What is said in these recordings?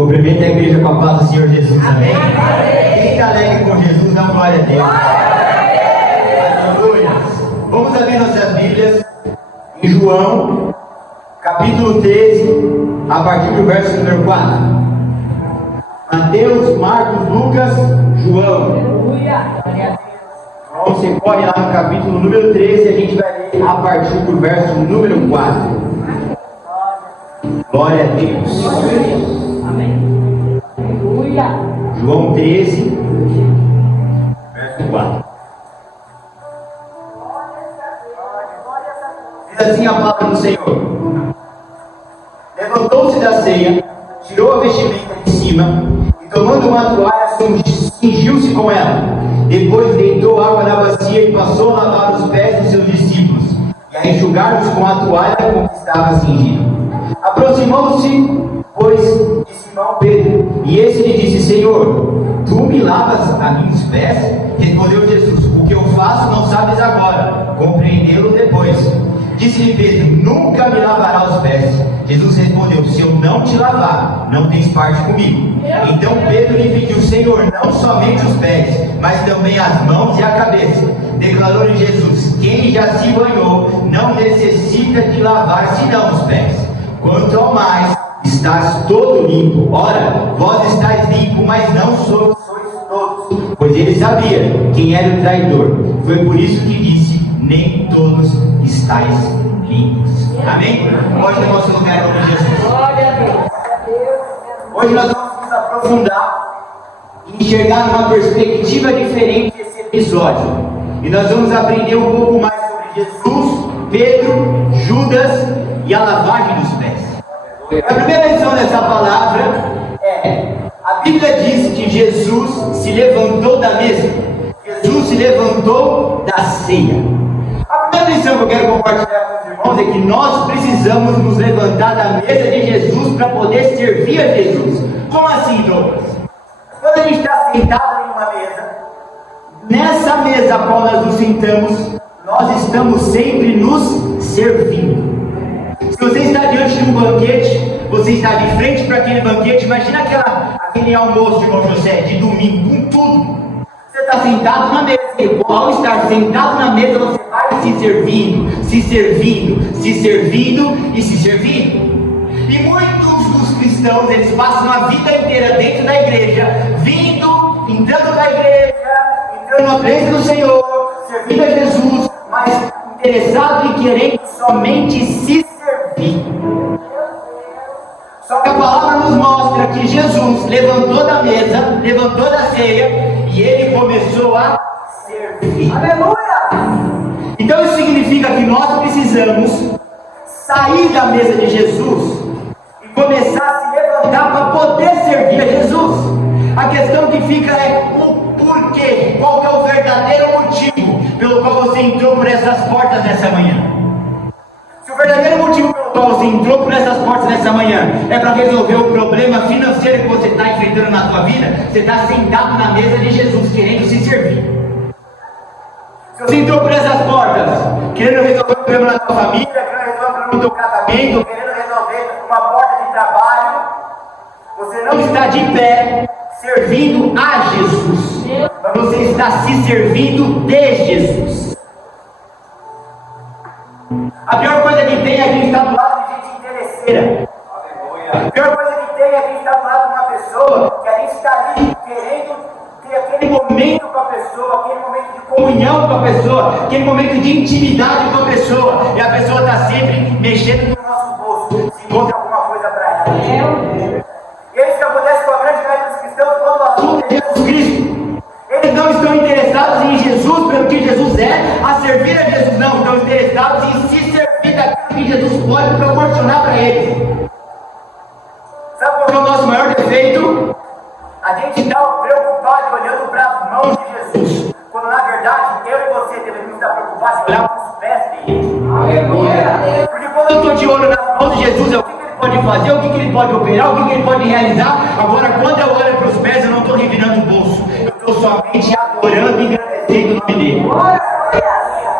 Cumprimenta a igreja com a paz do Senhor Jesus, amém? Quem está alegre com Jesus, dá glória a Deus. Aleluia. Vamos abrir nossas Bíblias em João, capítulo 13, a partir do verso número 4. Mateus, Marcos, Lucas, João. Então você corre lá no capítulo número 13 e a gente vai ler a partir do verso número 4. Glória a Deus. Amém. Aleluia. João 13, verso 4. Diz assim a palavra do Senhor: levantou-se da ceia, tirou a vestimenta de cima e, tomando uma toalha, cingiu-se com ela. Depois deitou água na bacia e passou a lavar os pés dos seus discípulos e a enxugar-os com a toalha com que estava cingido. Aproximou-se, pois, de Simão Pedro, e esse lhe disse: Senhor, tu me lavas a mim os pés? Respondeu Jesus: o que eu faço não sabes agora, compreendê-lo depois. Disse-lhe Pedro: nunca me lavará os pés. Jesus respondeu: se eu não te lavar, não tens parte comigo. Então Pedro lhe pediu: Senhor, não somente os pés, mas também as mãos e a cabeça. Declarou-lhe Jesus: quem já se banhou não necessita de lavar senão os pés. Quanto ao mais, estás todo limpo. Ora, vós estáis limpo, mas não sois todos. Pois ele sabia quem era o traidor. Foi por isso que disse: nem todos estáis limpos. Amém? Hoje no nosso lugar, em nome de Jesus. Hoje nós vamos nos aprofundar e enxergar numa perspectiva diferente esse episódio. E nós vamos aprender um pouco mais sobre Jesus, Pedro, Judas e a lavagem dos pés. A primeira lição dessa palavra é: a Bíblia diz que Jesus se levantou da mesa. Jesus se levantou da ceia. A primeira lição que eu quero compartilhar com os irmãos é que nós precisamos nos levantar da mesa de Jesus para poder servir a Jesus. Como assim, Douglas? Quando a gente está sentado em uma mesa, nessa mesa a qual nós nos sentamos, nós estamos sempre nos servindo. Se você está diante de um banquete, você está de frente para aquele banquete. Imagina aquele almoço, irmão José, de domingo, com tudo. Você está sentado na mesa, e ao estar sentado na mesa, você vai se servindo, se servindo, se servindo e se servindo. E muitos dos cristãos, eles passam a vida inteira dentro da igreja, vindo, entrando na igreja, entrando na presença do Senhor, servindo a Jesus, mas interessado e querendo somente se servir. Só que a palavra nos mostra que Jesus levantou da mesa, levantou da ceia e ele começou a servir. Aleluia! Então isso significa que nós precisamos sair da mesa de Jesus e começar a se levantar para poder servir a Jesus. A questão que fica é o porquê, qual é o verdadeiro motivo pelo qual você entrou por essas portas nessa manhã. Se o verdadeiro motivo pelo qual você entrou por essas portas nessa manhã é para resolver o problema financeiro que você está enfrentando na sua vida, você está sentado na mesa de Jesus querendo se servir. Se você entrou por essas portas querendo resolver o problema na sua família, querendo resolver o problema no seu casamento, querendo resolver uma porta de trabalho, você não está de pé servindo a Jesus, mas você está se servindo de Jesus. A pior coisa que tem é a gente estar do lado de gente interesseira. A pior coisa que tem é a gente estar do lado de uma pessoa que a gente está ali querendo ter aquele momento com a pessoa, aquele momento de comunhão com a pessoa, aquele momento de intimidade com a pessoa, e a pessoa está sempre mexendo no nosso bolso, se encontra alguma coisa para ela. E é isso que acontece com a grande maioria dos cristãos quando o assunto é Jesus Cristo. Eles não estão interessados em Jesus pelo que Jesus é, a servir a Jesus, não, estão interessados em se servir daquilo que Jesus pode proporcionar para eles. Sabe qual é o nosso maior defeito? A gente está preocupado olhando para as mãos de Jesus, quando na verdade eu e você devemos estar preocupados em olhar para os pés dele. Aleluia! Porque quando eu estou de olho nas mãos de Jesus, o que ele pode fazer, o que ele pode operar, o que ele pode realizar. Agora, quando eu olho para os pés, eu não estou revirando o bolso, eu estou somente adorando e agradecendo o nome dele.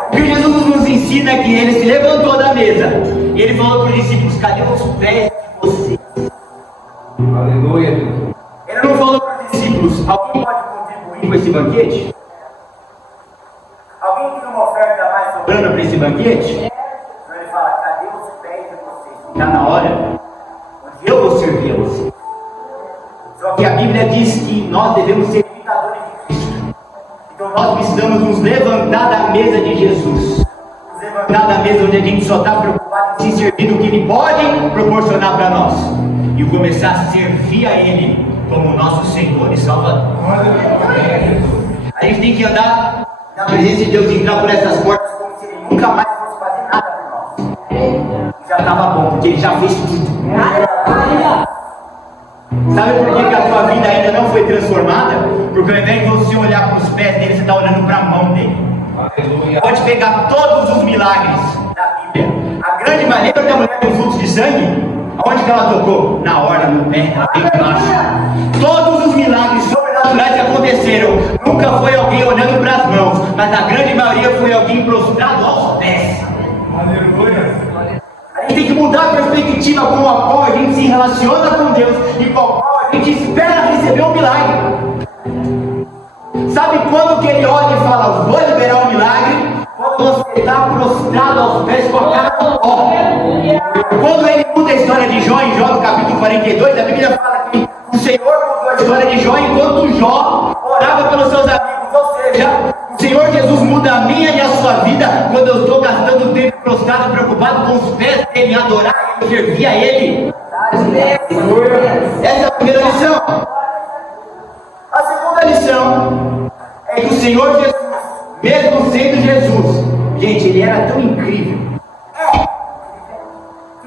O que Jesus nos ensina é que ele se levantou da mesa e ele falou para os discípulos: cadê os pés de vocês? Aleluia. Ele não falou para os discípulos: alguém pode contribuir com esse banquete? Alguém tem uma oferta mais sobrando para esse banquete? Então ele fala: cadê os pés de vocês? Está na hora onde eu vou servir a vocês. Só que a Bíblia diz que nós devemos ser imitadores de Cristo. Então nós precisamos nos levantar da mesa de Jesus. Nos levantar da mesa onde a gente só está preocupado em se servir do que Ele pode proporcionar para nós. E começar a servir a Ele como nosso Senhor e Salvador. A gente tem que andar na presença de Deus, entrar por essas portas como se Ele nunca mais fosse fazer nada por nós. E já estava bom, porque Ele já fez tudo. Sabe por que a tua vida ainda não foi transformada? Porque ao invés de você olhar para os pés dele, você está olhando para a mão dele. Aleluia. Pode pegar todos os milagres da Bíblia. A grande maneira da mulher com fluxo de sangue, aonde que ela tocou? Na orla, no pé, ela veio embaixo. Todos os milagres sobrenaturais que aconteceram, nunca foi alguém olhando para as mãos, mas a grande maioria foi alguém prostrado aos pés. Aleluia. A gente tem que mudar a perspectiva com a qual a gente se relaciona com Deus e com a qual a gente espera receber um milagre. Sabe quando que Ele olha e fala: vou liberar um milagre? Quando você está prostrado aos pés com a cara no pó. Quando Ele muda a história de Jó, em Jó no capítulo 42, a Bíblia fala que o Senhor mudou a história de Jó enquanto Jó orava pelos seus amigos. Ou seja, o Senhor Jesus muda a minha e a sua vida quando eu estou gastando tempo prostrado, preocupado com os pés dele, adorar e servir a Ele. Essa é a primeira lição. A segunda lição é que o Senhor Jesus, mesmo sendo Jesus, gente, Ele era tão incrível.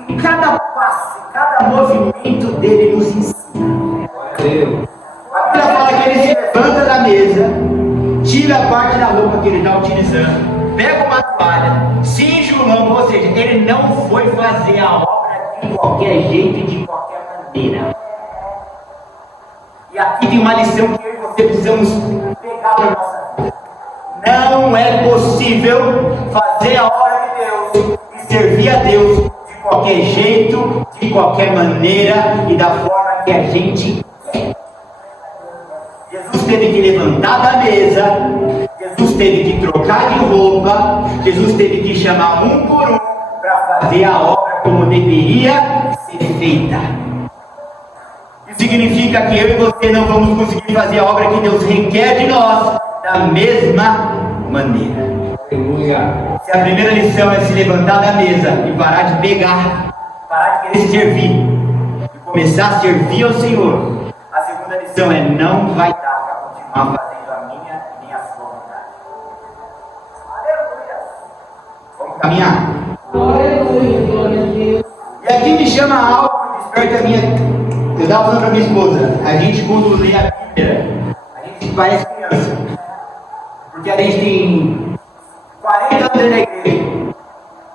Que cada passo, cada movimento dele nos ensina. A Bíblia fala que Ele se levanta da mesa, tira a parte da roupa que Ele está utilizando, pega uma toalha, cinge o lombo, ou seja, Ele não foi fazer a obra de qualquer jeito e de qualquer maneira. E aqui tem uma lição que eu e você precisamos pegar para a nossa vida. Não é possível fazer a obra de Deus e servir a Deus de qualquer jeito, de qualquer maneira e da forma que a gente quer. Jesus teve que levantar da mesa, Jesus teve que trocar de roupa, Jesus teve que chamar um por um para fazer a obra como deveria ser feita. Isso significa que eu e você não vamos conseguir fazer a obra que Deus requer de nós da mesma maneira. Aleluia. Se a primeira lição é se levantar da mesa e parar de pegar, parar de querer servir e começar a servir ao Senhor, a segunda lição é: não vai dar para continuar fazendo a minha nem a sua vontade. Aleluia. Vamos caminhar. E aqui me chama algo que desperta a minha. Eu estava falando para minha esposa, a gente quando lê a Bíblia, a gente parece criança. Porque a gente tem 40 anos na igreja.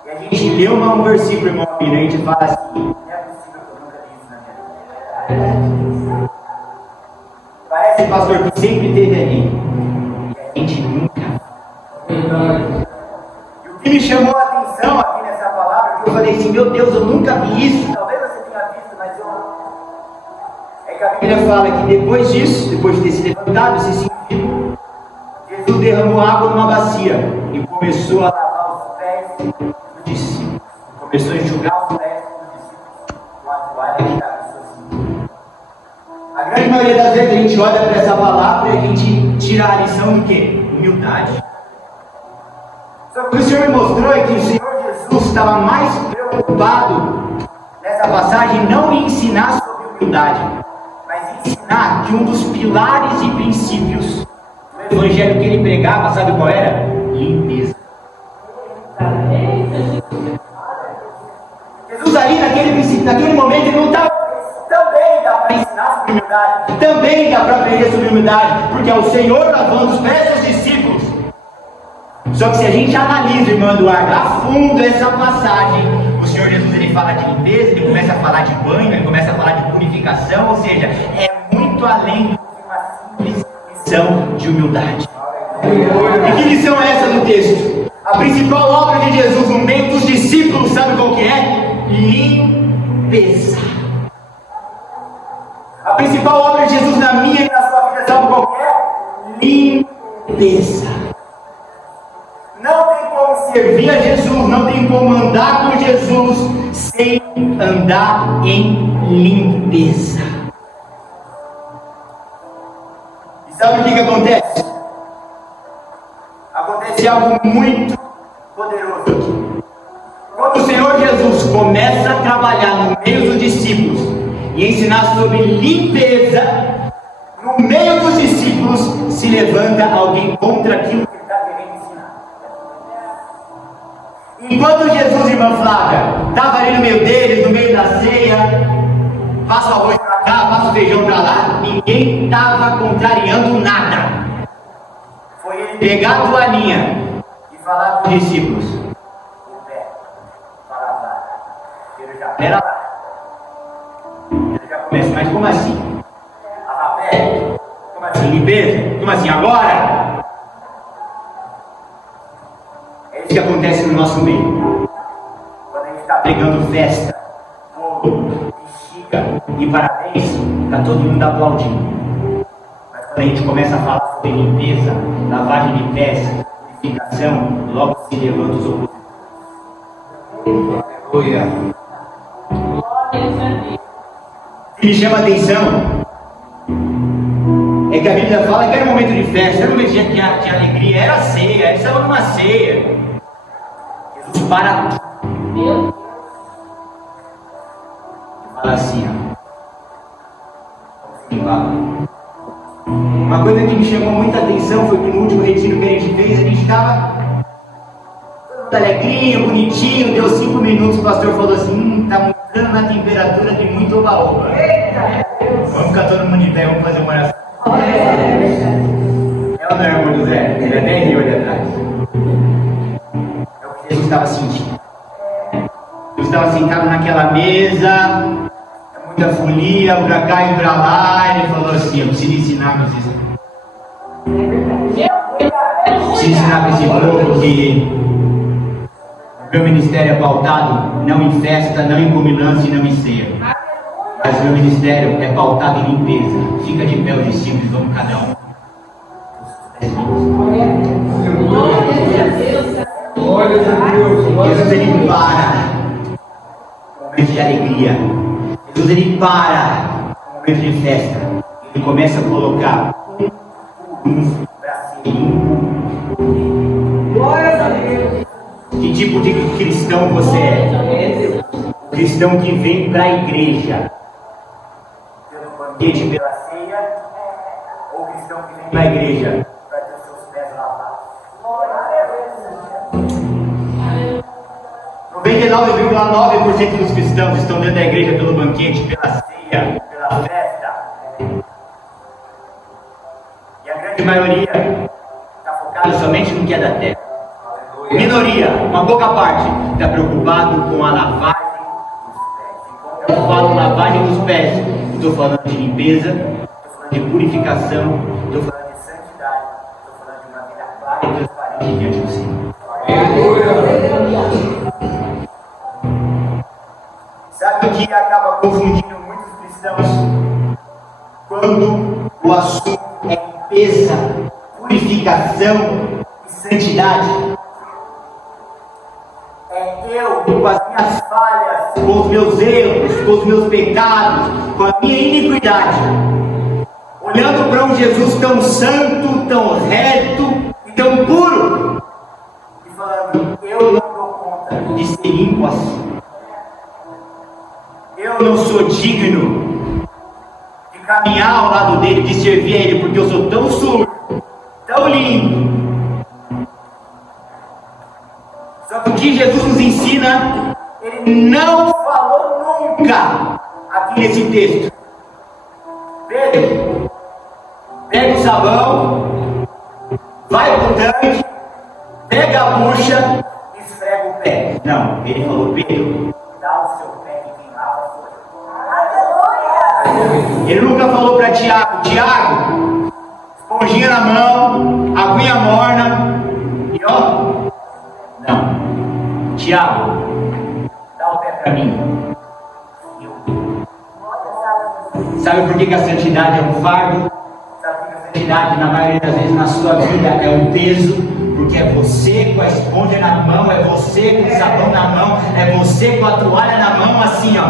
E a gente lê um versículo, irmão, e a gente fala assim: não é possível que eu nunca li isso na minha vida. Parece, pastor, que sempre esteve ali. E a gente nunca. E o que me chamou a atenção aqui nessa palavra, que eu falei assim: meu Deus, eu nunca vi isso. Talvez você tenha visto, mas eu não. É que a Bíblia fala que depois disso, depois de ter se levantado, se sentido, Jesus derramou água numa bacia e começou a lavar os pés do discípulo. Começou a enxugar os pés do discípulo com a toalha que estava em sua cintura. A grande maioria das vezes a gente olha para essa palavra e a gente tira a lição do quê? Humildade. Só que o que o Senhor me mostrou é que o Senhor Jesus estava mais preocupado nessa passagem não em ensinar sobre humildade, mas em ensinar que um dos pilares e princípios do evangelho que ele pregava, sabe qual era? Limpeza. Jesus ali naquele momento ele não estava. Também dá para ensinar sobre humildade, também dá para aprender sobre humildade, porque é o Senhor lavando os pés dos discípulos. Só que se a gente analisa, irmão Eduardo, a fundo essa passagem, o Senhor Jesus ele fala de limpeza, ele começa a falar de banho, ele começa a falar de purificação, ou seja, é muito além do que uma simples lição de humildade. E que lição é essa no texto? A principal obra de Jesus no meio dos discípulos, sabe qual que é? Limpeza. principal obra de Jesus na minha e na sua vida, sabe qual que é? Limpeza. Não tem como servir a Jesus, não tem como andar com Jesus sem andar em limpeza. E sabe o que acontece? Acontece algo muito poderoso aqui. Quando o Senhor Jesus começa a trabalhar no meio dos discípulos e ensinar sobre limpeza, no meio dos discípulos se levanta alguém contra aquilo que ele está querendo ensinar. Enquanto Jesus, irmã Flávia, estava ali no meio deles, no meio da ceia, passa o arroz para cá, passa o feijão para lá, ninguém estava contrariando nada. Foi ele pegar a toalhinha e falar para os discípulos: o pé, fala, ele já era lá. Ele já começa, mas como assim? Lavar pé? Como assim? Limpeza? Como assim? Agora? É isso que acontece no nosso meio. Quando a gente está pregando festa, bolo, bexiga e parabéns, está todo mundo aplaudindo. Mas quando a gente começa a falar sobre limpeza, lavagem de pés, purificação, logo se levanta os opositores. Aleluia. O que me chama a atenção é que a Bíblia fala que era um momento de festa, era um momento de alegria, era a ceia, eles estavam numa ceia. Jesus para tudo e fala assim, ó. Uma coisa que me chamou muita atenção foi que no último retiro que a gente fez, a gente estava alegrinho, bonitinho, deu 5 minutos, o pastor falou assim, tá mudando na temperatura de muito oba-oba. Vamos ficar todo mundo de pé, vamos fazer uma oração. É o não, irmão José? Ele é 10 mil ali atrás. É o que Jesus estava sentindo. Jesus estava sentado naquela mesa, muita folia, pra cá e pra lá, ele falou assim, eu preciso ensinar para vocês. Preciso ensinar para esse povo que meu ministério é pautado não em festa, não em comilança e não em ceia. Mas meu ministério é pautado em limpeza. Fica de pé os discípulos, vamos cada um. Glória a Deus. Jesus ele para um momento de alegria. Jesus ele para um momento de festa. Ele começa a colocar um para ser limpo. Glória a Deus. Que tipo de cristão você é? O cristão que vem para a igreja pelo banquete, pela ceia, ou o cristão que vem para a igreja para ter os seus pés lavados? 99,9% dos cristãos estão dentro da igreja pelo banquete, pela ceia, pela festa. E a grande maioria está focada somente no que é da terra. Minoria, uma pouca parte, está preocupado com a lavagem dos pés. Quando eu falo lavagem dos pés, estou falando de limpeza, estou falando de purificação, estou falando de santidade, estou falando de uma vida clara e transparente diante do Senhor. Sabe o que acaba confundindo muitos cristãos? Quando o assunto é limpeza, purificação e santidade. Eu, com as minhas falhas, com os meus erros, com os meus pecados, com a minha iniquidade, olhando para um Jesus tão santo, tão reto e tão puro, e falando, eu não dou conta de ser limpo assim. Eu não sou digno de caminhar ao lado dele, de servir a ele, porque eu sou tão sujo, tão lindo. Só que o que Jesus nos ensina, ele não falou nunca aqui nesse texto. Pedro, pega o sabão, vai pro tanque, pega a bucha e esfrega o pé. Não, ele falou, Pedro, dá o seu pé que quem lava foi. Aleluia! Ele nunca falou para Tiago, Tiago, esponjinha na mão, aguinha morna, e ó, não. Tiago, dá o pé para mim. Sabe por que que a santidade é um fardo? Sabe por que a santidade, na maioria das vezes, na sua vida é um peso? Porque é você com a esponja na mão, é você com o sabão na mão, é você com a toalha na mão, assim, ó.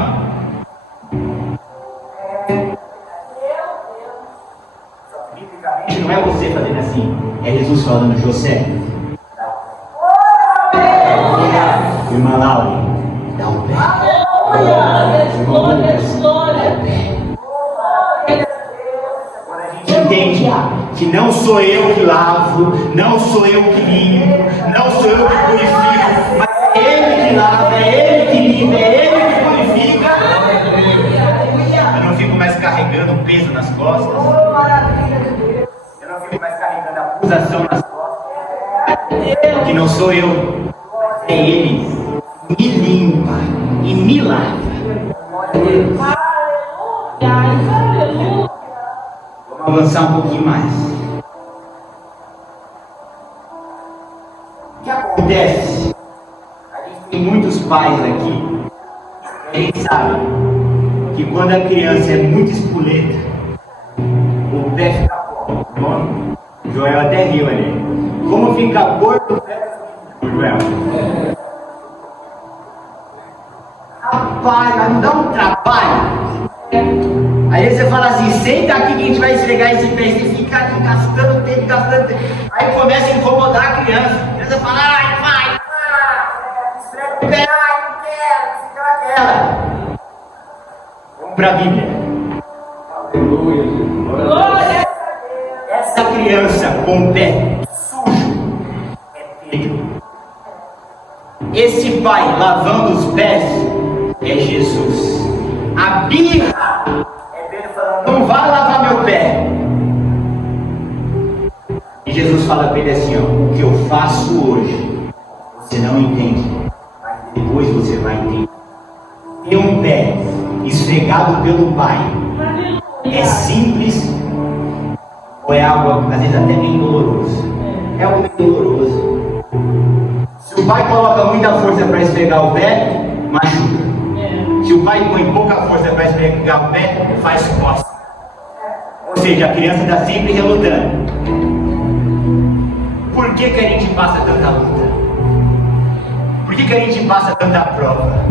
Biblicamente não é você fazendo assim, é Jesus falando, José. Irmã Laura, dá um pé. Quando a gente entende que não sou eu que lavo, não sou eu que limpo, não sou eu que purifico, mas é Ele que lava, é Ele que limpa, é Ele que purifica. Eu não fico mais carregando o peso nas costas. Eu não fico mais carregando a acusação nas costas. Que não sou eu, é Ele. Me limpa e me lava. Vamos avançar um pouquinho mais. O que acontece? A gente tem muitos pais aqui. A gente sabe que quando a criança é muito espoleta, o pé fica gordo. O Joel até riu ali. Como fica gordo o pé do Joel? Rapaz, vai me dar um trabalho. Aí você fala assim, senta aqui que a gente vai esfregar esse pé. Você fica aqui gastando tempo, gastando tempo. Aí começa a incomodar a criança. A criança fala, ai, vai, esfrega o pé, ai, não quero, fica naquela. Vamos para a Bíblia. Aleluia. Essa criança com o pé sujo é Pedro. Esse pai lavando os pés é Jesus. A birra é Pedro falando, não vai lavar meu pé. E Jesus fala para ele assim, ó, o que eu faço hoje, você não entende, mas depois você vai entender. Ter um pé esfregado pelo pai é simples ou é algo, às vezes até bem doloroso? É algo bem doloroso. Se o pai coloca muita força para esfregar o pé, machuca. Se o pai põe pouca força para esfregar o pé, faz costa. Ou seja, a criança está sempre relutando. Por que que a gente passa tanta luta? Por que que a gente passa tanta prova?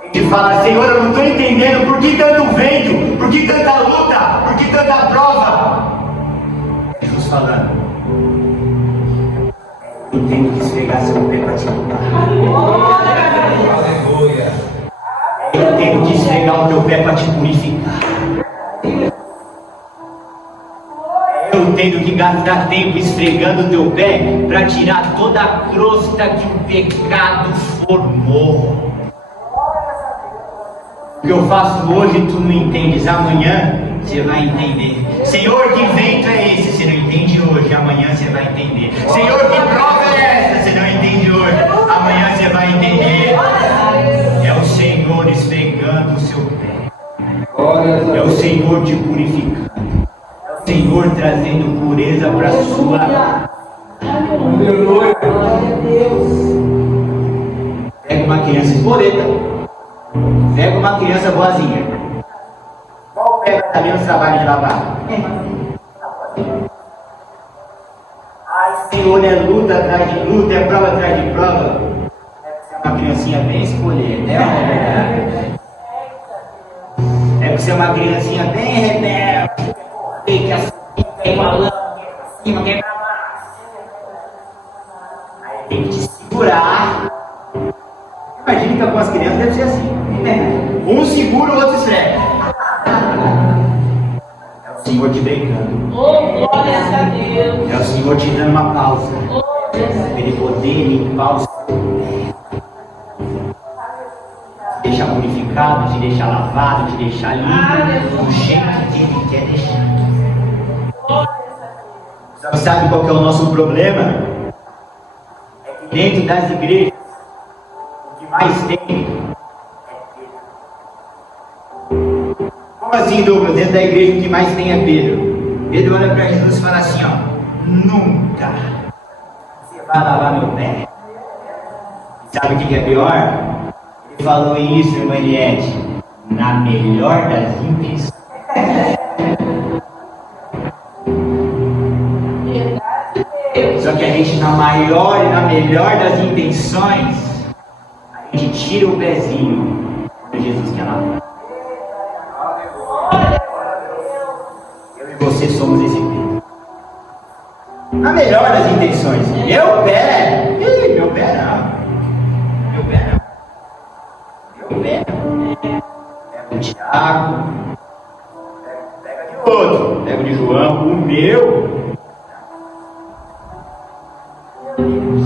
A gente fala, Senhor, eu não estou entendendo por que tanto vento, por que tanta luta, por que tanta prova? Jesus falando, eu tenho que esfregar seu pé para te lutar. Aleluia. Eu tenho que esfregar o teu pé para te purificar. Eu tenho que gastar tempo esfregando o teu pé para tirar toda a crosta que o pecado formou. O que eu faço hoje tu não entendes, amanhã você vai entender. Senhor, que vento é esse? Você não entende hoje, amanhã você vai entender. Senhor, que prova é essa? Você não entende hoje, amanhã você vai entender. É o Senhor esfregando o seu pé. É o Senhor te purificando. É o Senhor trazendo pureza para a sua. Aleluia. Pega uma criança espoleta. Pega uma criança boazinha. Qual pega também o trabalho de lavar? Ai, Senhor, é luta atrás de luta, é prova atrás de prova. É uma criancinha bem escolhida, é verdade. É que você é uma criancinha bem rebelde. Que assim, quer falando, quer pra cima, quer pra baixo. Aí tem que te segurar. Imagina que algumas crianças devem ser assim. Um segura, o outro esfrega. É o Senhor te brincando. Glória a Deus. É o Senhor te dando uma pausa. Para Ele poder limpar o seu pé. Te deixar purificado, te deixar lavado, te deixar limpo do jeito que Ele quer deixar. Sabe qual que é o nosso problema? É que dentro das igrejas, o que mais tem. Como assim, Douglas? Dentro da igreja o que mais tem é Pedro. Pedro olha para Jesus e fala assim, ó, nunca você vai lavar meu pé. E sabe o que é pior? Ele falou isso, irmã Eliette, na melhor das intenções. Só que a gente, na maior e na melhor das intenções, a gente tira o pezinho quando Jesus quer lavar. Eu e você somos esse Pedro. Na melhor das intenções. Meu pé! Ih, meu pé não. Meu pé não. Meu pé não. Pega o Tiago. Pega de outro. Pega o de João. O meu.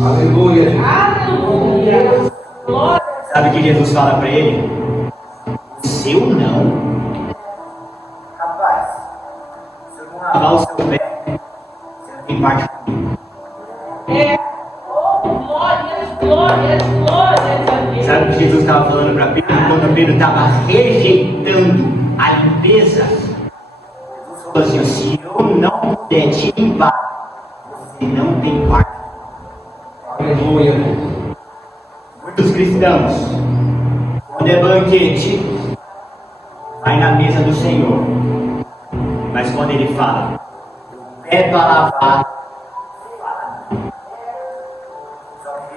Aleluia. Aleluia. Glória. Sabe o que Jesus fala para ele? O seu não. Rapaz, se eu não lavar o seu pé, você não tem parte comigo. Oh, glórias, glórias, glórias a Deus. Sabe o que Jesus estava falando para Pedro? Quando Pedro estava rejeitando a limpeza, Jesus falou assim: se eu não puder te limpar, você não tem parte. Aleluia. Muitos cristãos, quando é banquete, vai na mesa do Senhor, mas quando ele fala, é para lavar,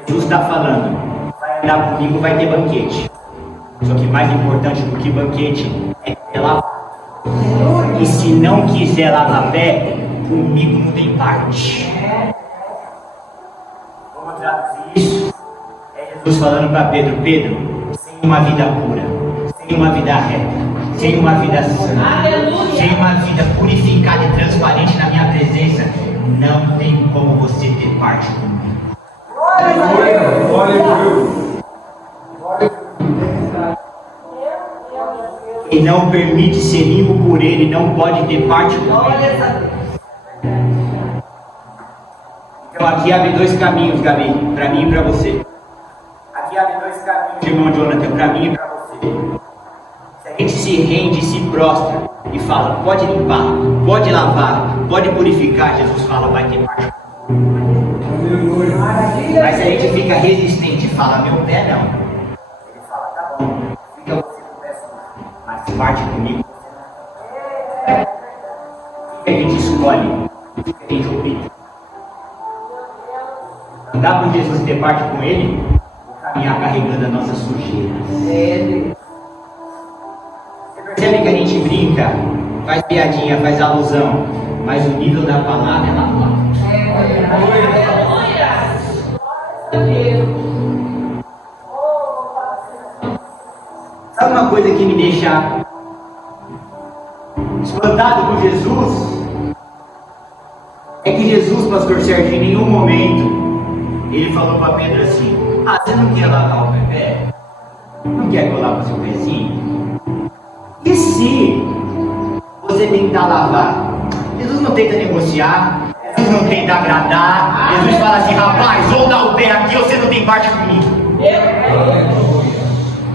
Jesus está falando, vai andar comigo, vai ter banquete. Só que mais importante do que banquete é ter lavar. E se não quiser lavar pé, comigo não tem parte. Vamos traduzir isso? É Jesus falando para Pedro: Pedro, sem uma vida pura, sem uma vida reta, sem uma vida santa, Aleluia. sem uma vida purificada e transparente na minha presença, não tem como você ter parte comigo. Aleluia. Glória a Deus. Quem não permite ser limpo por ele não pode ter parte comigo. Glórias a Deus. Então aqui abre dois caminhos, Gabi, para mim e para você. Aqui abre dois caminhos, irmão Jonathan, para mim e para você. Se a gente se rende, se prostra e fala, pode limpar, pode lavar, pode purificar, Jesus fala, vai ter parte. Aleluia. Mas se a gente fica resistente e fala, meu pé não, ele fala, tá bom, fica você com o pé sujo, mas parte comigo. O que a gente escolhe? O que a gente opta? Andar com Jesus e ter parte com Ele, ou caminhar carregando a nossa sujeira. Você percebe que a gente brinca, faz piadinha, faz alusão, mas o nível da palavra é lá do lado. Aleluia. Glórias a Deus. Sabe uma coisa que me deixa espantado com Jesus? É que Jesus, pastor Sérgio, em nenhum momento ele falou para Pedro assim: ah, você não quer lavar o pé? Não quer que eu lave o seu pezinho? E se você tentar lavar? Jesus não tenta negociar, Jesus não tenta agradar. Jesus fala assim: rapaz, ou dá o pé aqui ou você não tem parte comigo.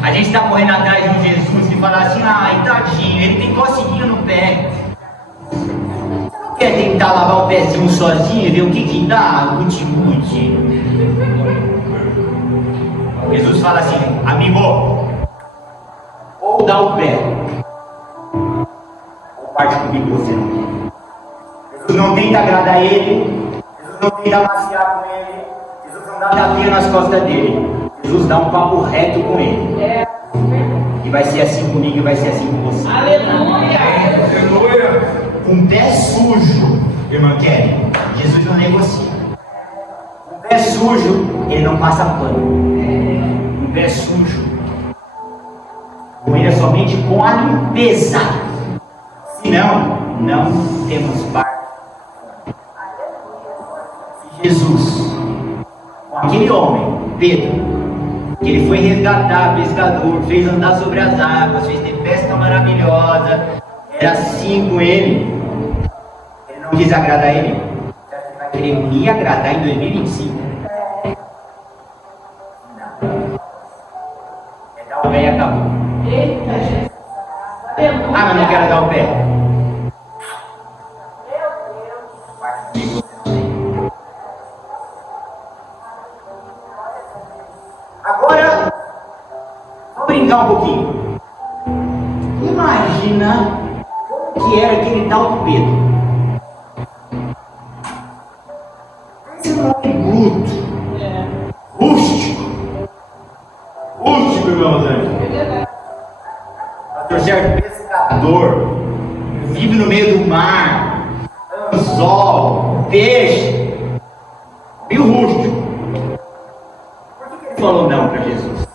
A gente está correndo atrás de um Jesus que fala assim: ai, tadinho, ele tem coceguinho no pé. Você não quer tentar lavar o pezinho sozinho e ver o que dá? Guti-guti. Jesus fala assim: amigo, ou dá o pé, ou parte comigo você não quer. Jesus não tenta agradar ele, Jesus não tenta maciar com ele, Jesus não dá tapinha nas costas dele, Jesus dá um papo reto com ele. E vai ser assim comigo e vai ser assim com você. Aleluia. Aleluia. Com pé sujo, irmã Kelly, Jesus não negocia. Com pé sujo, ele não passa pano. Com pé sujo, com ele é somente com a limpeza. Senão, não temos parte. Se Jesus, com aquele homem, Pedro, que ele foi resgatar, pescador, fez andar sobre as águas, fez ter pesca maravilhosa, era assim com ele não quis agradar ele, você vai querer me agradar em 2025? Não. É dar o pé e acabou. Eita, Jesus. Aleluia. Ah, mas não quero dar o pé. Meu Deus. Agora, vamos brincar um pouquinho. Imagina que era aquele tal do Pedro. Esse nome bruto, rústico, irmãos, pastor Sérgio, pescador, vive no meio do mar, anzol, peixe, meio rústico. Por que ele falou não para Jesus?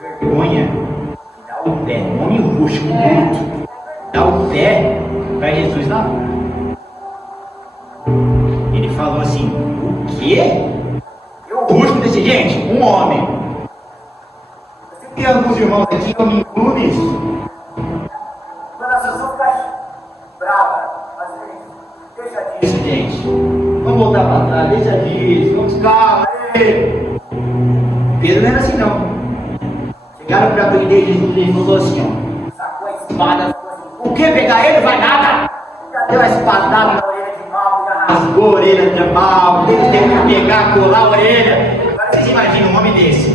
Vergonha, dá o pé, homem rústico, bruto, dá o pé para Jesus na rua. Ele falou assim: o quê? Eu rústico desse gente? Um homem. Tem alguns irmãos aqui que eu me incluo nisso. Quando a situação fica brava, deixa disso, gente. Vamos voltar para trás, deixa disso, vamos calma. Pedro não era assim, não. Chegaram para a igreja de Jesus e ele falou assim: ó, sacou a espada, o que pegar ele? Vai nada. Já deu a espadada na orelha de mal, já rasgou a orelha de mal, teve que pegar, colar a orelha. Agora vocês imaginam um homem desse,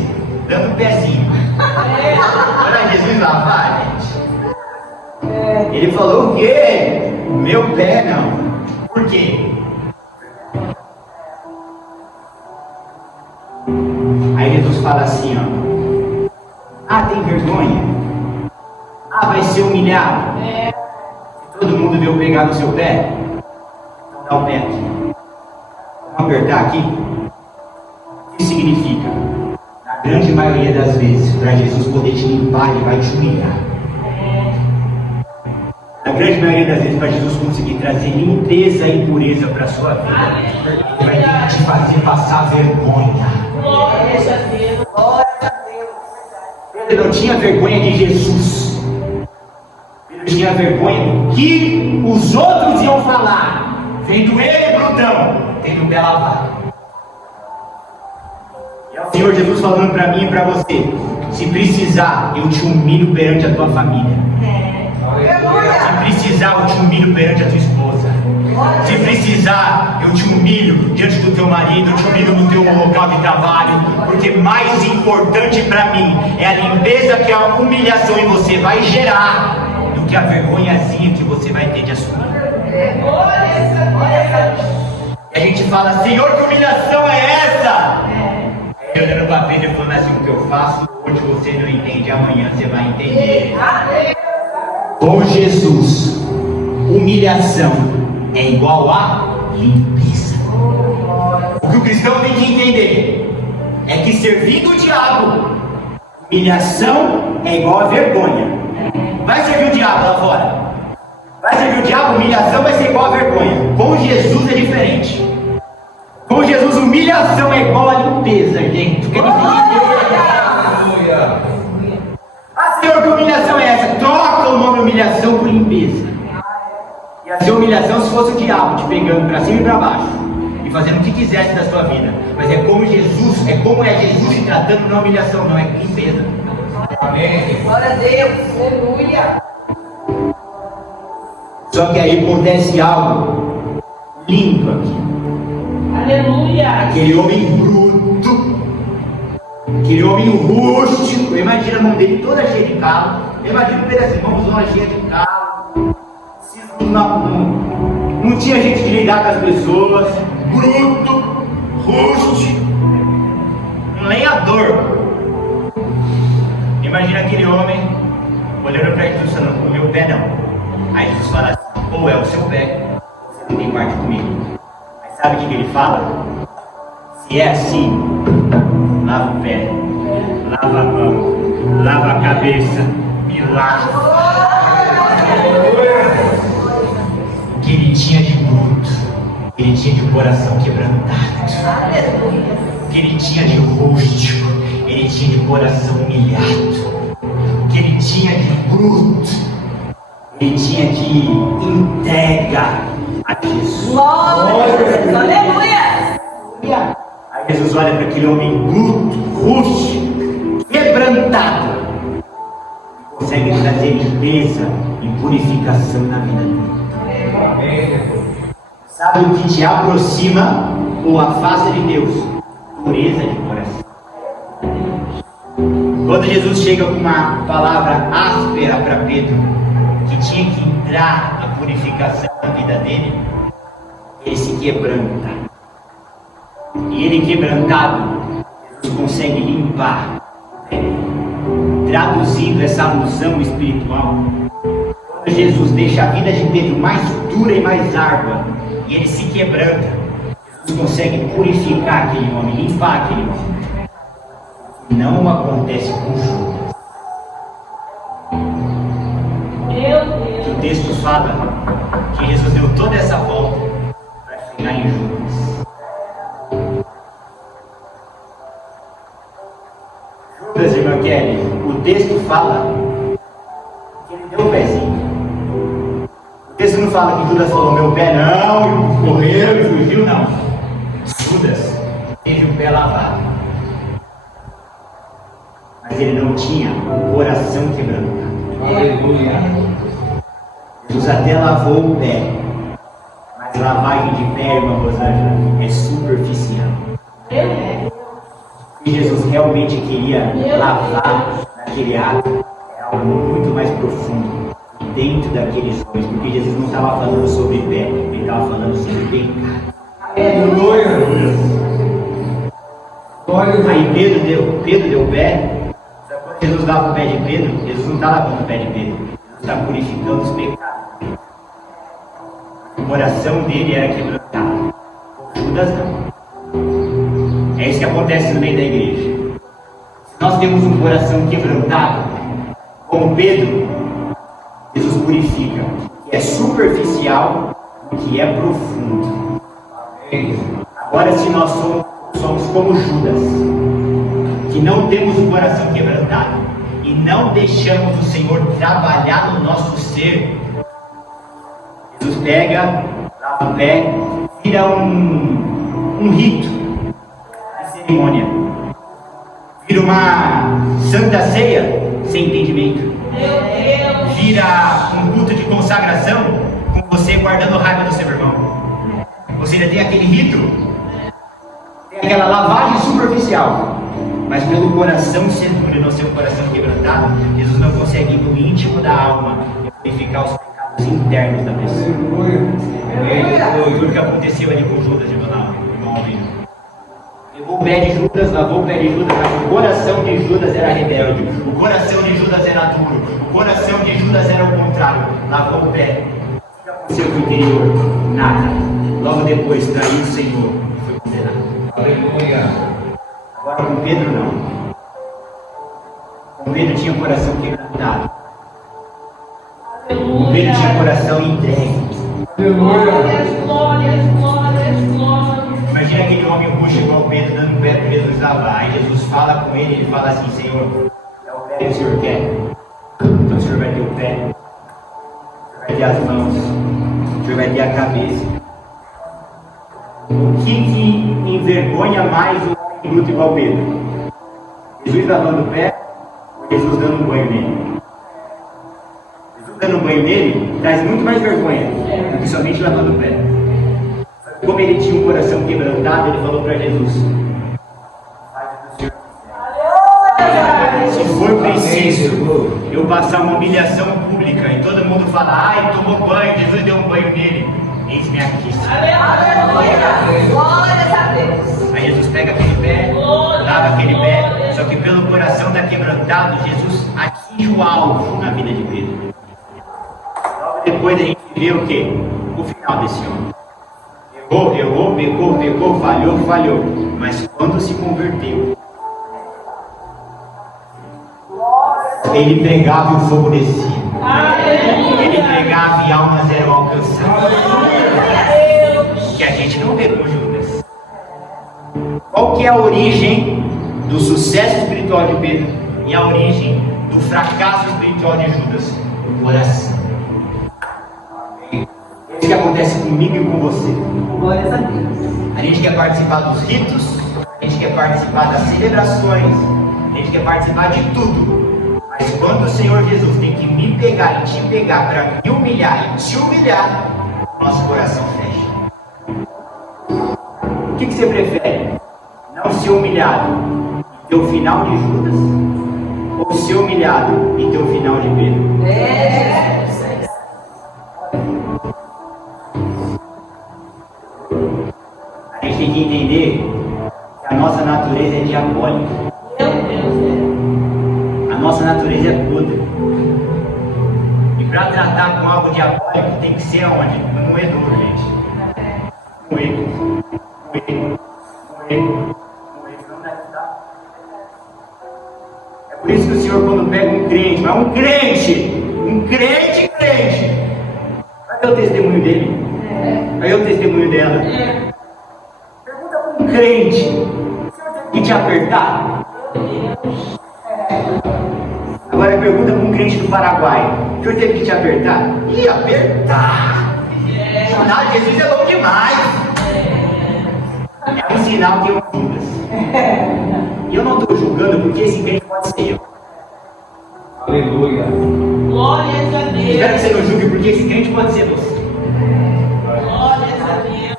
dando um pezinho. Olha Jesus lá, vai, gente. Ele falou o quê? Meu pé não. Por quê? Aí Jesus fala assim, ó. Ah, tem vergonha? Ah, vai ser humilhado? Se todo mundo vê eu pegar no seu pé, então dá o pé aqui. Vamos apertar aqui? O que significa? Na grande maioria das vezes, para Jesus poder te limpar, Ele vai te humilhar. Na grande maioria das vezes, para Jesus conseguir trazer limpeza e pureza para a sua vida, Ele vai ter que te fazer passar vergonha. Glória a Deus. Glória a Deus. Pedro não tinha vergonha de Jesus. Pedro tinha vergonha do que os outros iam falar, vendo ele brutão, tendo o pé lavado. O Senhor Jesus falando para mim e para você: se precisar, eu te humilho perante a tua família. Se precisar, eu te humilho perante a tua esposa. Se precisar, eu te humilho diante do teu marido, eu te humilho no teu local de trabalho. Porque mais importante para mim é a limpeza que a humilhação em você vai gerar do que a vergonhazinha que você vai ter de assumir. E a gente fala: Senhor, que humilhação é essa? Olhando para Pedro e falando assim: o que eu faço hoje você não entende, amanhã você vai entender. Com Jesus, humilhação é igual a limpeza. O que o cristão tem que entender é que servindo o diabo, humilhação é igual a vergonha. Vai servir o diabo lá fora? Vai servir o diabo, humilhação vai ser igual a vergonha. Com Jesus é diferente. Com Jesus, humilhação é igual a limpeza, gente. O que ah, Senhor, que humilhação é essa? Troca o nome humilhação por limpeza. Ia ser humilhação se fosse o diabo te pegando para cima e para baixo e fazendo o que quisesse da sua vida. Mas é como Jesus, Jesus te tratando, não é humilhação, não, é limpeza. Amém. Glória a Deus. Aleluia. Só que aí acontece algo lindo aqui. Aleluia. Aquele homem bruto, aquele homem rústico, imagina a mão dele toda cheia de calo, imagina um pedacinho de mãozona cheia de calo, não tinha jeito de lidar com as pessoas, bruto, rústico, um lenhador. Imagina aquele homem olhando para Jesus falando: o meu pé não. Aí Jesus fala assim: ou é o seu pé, você não tem parte comigo. Sabe o que ele fala? Se é assim, lava o pé, lava a mão, lava a cabeça, me lava. O que ele tinha de bruto, ele tinha de coração quebrantado. O que ele tinha de rústico, ele tinha de coração humilhado. O que ele tinha de bruto, ele tinha de entrega a Jesus. Aleluia. Aí Jesus olha para aquele homem bruto, rústico, quebrantado, e consegue trazer limpeza e purificação na vida dele. Sabe o que te aproxima ou afasta de Deus? Pureza de coração. Quando Jesus chega com uma palavra áspera para Pedro, que tinha que entrar a purificação na vida dele, ele se quebranta. E ele quebrantado, Jesus consegue limpar. Traduzindo essa alusão espiritual, quando Jesus deixa a vida de Pedro mais dura e mais árdua, e ele se quebranta, Jesus consegue purificar aquele homem, limpar aquele homem. Não acontece com Judas. O texto fala que Jesus deu toda essa volta para chegar em Judas. Judas, irmã Kelly, o texto fala que ele deu o pezinho. O texto não fala que Judas falou: meu pé não, correu, fugiu, não. Judas teve o pé lavado, mas ele não tinha o coração quebrantado. Aleluia. Jesus até lavou o pé, mas lavagem de pé, irmã Rosângela, é superficial. O que Jesus realmente queria lavar naquele ato é algo muito mais profundo, dentro daqueles homens, porque Jesus não estava falando sobre pé, ele estava falando sobre pecado. Aleluia. Aí Pedro deu o pé. Quando Jesus lava o pé de Pedro, Jesus não está lavando o pé de Pedro, Jesus está purificando os pecados. O coração dele era quebrantado. Judas não. É isso que acontece no meio da igreja. Se nós temos um coração quebrantado, como Pedro, Jesus purifica o que é superficial, o que é profundo. Agora, se nós somos como Judas, que não temos o coração quebrantado e não deixamos o Senhor trabalhar no nosso ser, Jesus pega, lava o pé, vira um rito de cerimônia, vira uma santa ceia sem entendimento, vira um culto de consagração com você guardando raiva do seu irmão. Você ainda tem aquele rito, tem aquela lavagem superficial, mas pelo coração seguro e no seu coração quebrantado, Jesus não consegue ir no íntimo da alma e purificar os pecados internos da pessoa. Foi o que aconteceu ali com Judas, irmão Alvino. Pegou o pé de Judas, lavou o pé de Judas, mas o coração de Judas era rebelde, o coração de Judas era duro, o coração de Judas era o contrário. Lavou o pé. O que aconteceu com o interior? Nada. Logo depois traiu o Senhor e foi condenado. Aleluia. Agora com Pedro não. Com Pedro tinha o coração quebrantado. Com Pedro tinha o coração entregue. Aleluia. Imagina aquele homem roxo igual Pedro dando o pé para Jesus lavar. Aí Jesus fala com ele, ele fala assim: Senhor, é o pé que o Senhor quer. Então o Senhor vai ter o pé, o Senhor vai ter as mãos, o Senhor vai ter a cabeça. O que envergonha mais um homem bruto igual Pedro? Jesus lavando o pé ou Jesus dando um banho nele? Jesus dando um banho nele traz muito mais vergonha do que somente lavando o pé. Como ele tinha um coração quebrantado, ele falou para Jesus: se for preciso eu passar uma humilhação pública e todo mundo falar: ai, tomou banho, Jesus deu um banho nele, eis-me aqui. Aí Jesus pega aquele pé, lava aquele pé, só que pelo coração está quebrantado, Jesus atinge o alvo na vida de Pedro. Logo depois a gente vê o quê? O final desse homem. Errou, pecou, falhou, mas quando se converteu, ele pregava e o fogo descia. Ele pregava e almas eram alcançadas. Que a gente não vê com Judas. Qual que é a origem do sucesso espiritual de Pedro e a origem do fracasso espiritual de Judas? O coração. É isso que acontece comigo e com você. Glórias a Deus. A gente quer participar dos ritos, a gente quer participar das celebrações, a gente quer participar de tudo. Mas quando o Senhor Jesus tem que me pegar e te pegar para me humilhar e te humilhar, nosso coração fecha. O que você prefere? Não ser humilhado e ter o final de Judas? Ou ser humilhado e ter o final de Pedro? tem que entender que a nossa natureza é diabólica. Meu Deus, A nossa natureza é podre. E para tratar com algo diabólico tem que ser aonde? No moedor, gente. Moer. Não deve dar. É por isso que o Senhor, quando pega um crente, mas um crente, cadê o testemunho dele? Aí o testemunho dela. Pergunta para um crente: o Senhor teve que te apertar? Agora pergunta para um crente do Paraguai: o Senhor teve que te apertar? Ih, apertar! Nada, Jesus é bom demais! É um sinal que eu Judas. E eu não estou julgando porque esse crente pode ser eu. Aleluia. glórias a Espero que Deus. você não julgue porque esse crente pode ser você. Glórias a Deus.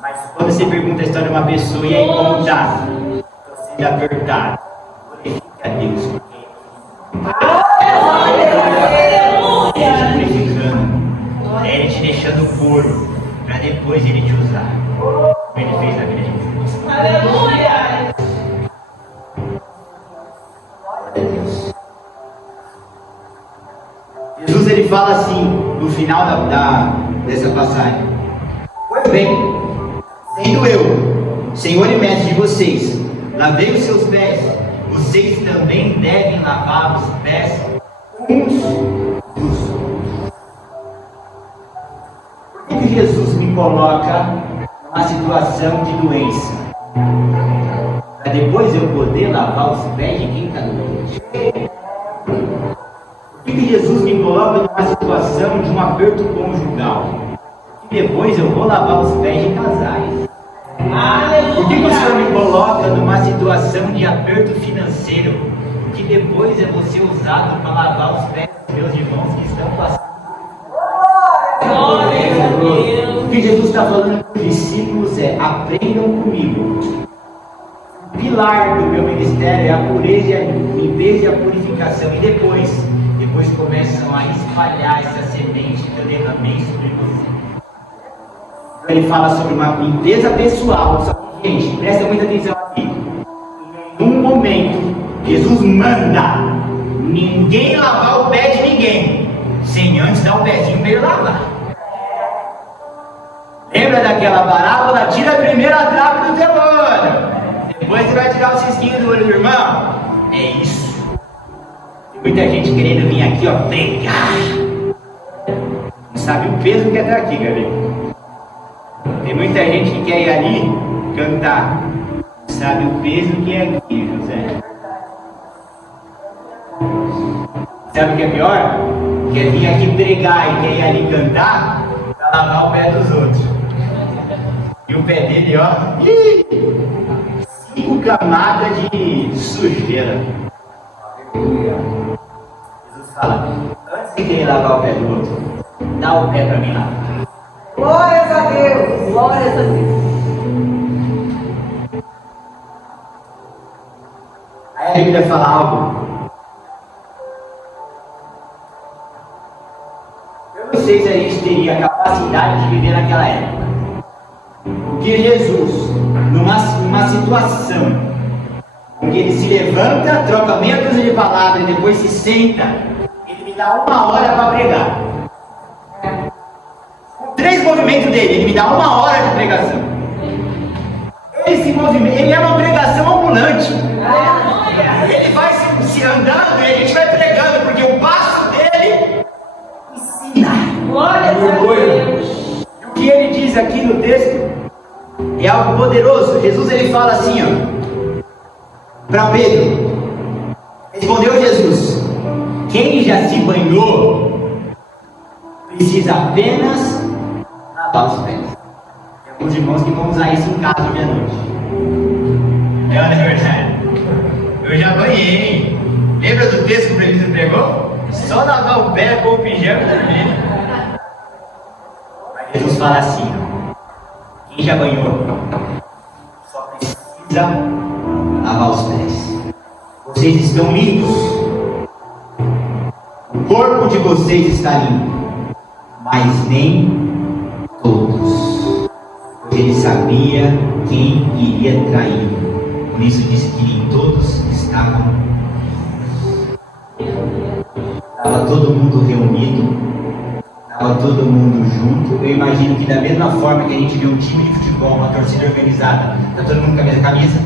Mas quando você pergunta a história de uma pessoa e aí como tá, você é apertado. Glorifica a Deus. Aleluia. Glorificando. É Ele te deixando puro, para depois Ele te usar. Como Ele fez na vida de Jesus. Aleluia. Glória a Deus. Jesus ele fala assim no final dessa passagem: pois bem, sendo eu, Senhor e Mestre de vocês, lavei os seus pés, vocês também devem lavar os pés uns dos outros. Por que Jesus me coloca numa situação de doença? Para depois eu poder lavar os pés de quem está doente. Por que Jesus me coloca numa situação de um aperto conjugal? E depois eu vou lavar os pés de casais. Por que o Senhor me coloca numa situação de aperto financeiro? Que depois eu vou ser usado para lavar os pés dos meus irmãos que estão passando. Glórias a Deus. O que Jesus está falando para os discípulos é: aprendam comigo. O pilar do meu ministério é a pureza, a limpeza e a purificação. E depois começam a espalhar essa semente que eu derramei sobre você. Então ele fala sobre uma limpeza pessoal. Só que, gente, presta muita atenção aqui. Em nenhum momento Jesus manda ninguém lavar o pé de ninguém sem antes dar um pezinho para ele lavar. Lembra daquela parábola? Tira primeiro a trave do teu olho, depois você vai tirar o cisquinho do olho do irmão. É isso. Tem muita gente querendo vir aqui, ó, pregar. Não sabe o peso que é estar aqui, Gabriel. Tem muita gente que quer ir ali cantar. Não sabe o peso que é aqui, José. Sabe o que é pior? Quer vir aqui pregar e quer ir ali cantar para lavar o pé dos outros. E o pé dele, ó, 5 camadas de sujeira. Jesus fala: antes de querer lavar o pé do outro, dá o pé para mim lavar. Glórias a Deus. Glórias a Deus. Aí a Bíblia fala algo. Eu não sei se a gente teria a capacidade de viver naquela época. Porque Jesus, numa situação onde ele se levanta, troca meia dúzia de palavras e depois se senta, ele me dá 1 hora para pregar. Com 3 movimentos dele, ele me dá 1 hora de pregação. Esse movimento, ele é uma pregação ambulante. Ele vai se andando e a gente vai pregando, porque o passo dele ensina. Glórias a Deus. E o que ele diz aqui no texto é algo poderoso. Jesus ele fala assim, ó, para Pedro. Respondeu Jesus: quem já se banhou precisa apenas lavar os pés. Tem alguns irmãos que vão usar isso em casa hoje à noite. É verdade. Eu já banhei. Lembra do texto que o presbítero pregou? Só lavar o pé com o pijama e dormir. Mas Jesus fala assim, ó, quem já banhou só precisa lavar os pés. Vocês estão limpos. O corpo de vocês está limpo, mas nem todos. Pois eles sabia quem iria traí-lo. Por isso disse que nem todos estavam. Estava todo mundo reunido, estava todo mundo junto. Eu imagino que da mesma forma que a gente vê um time de futebol, uma torcida organizada, está todo mundo com a mesma camisa.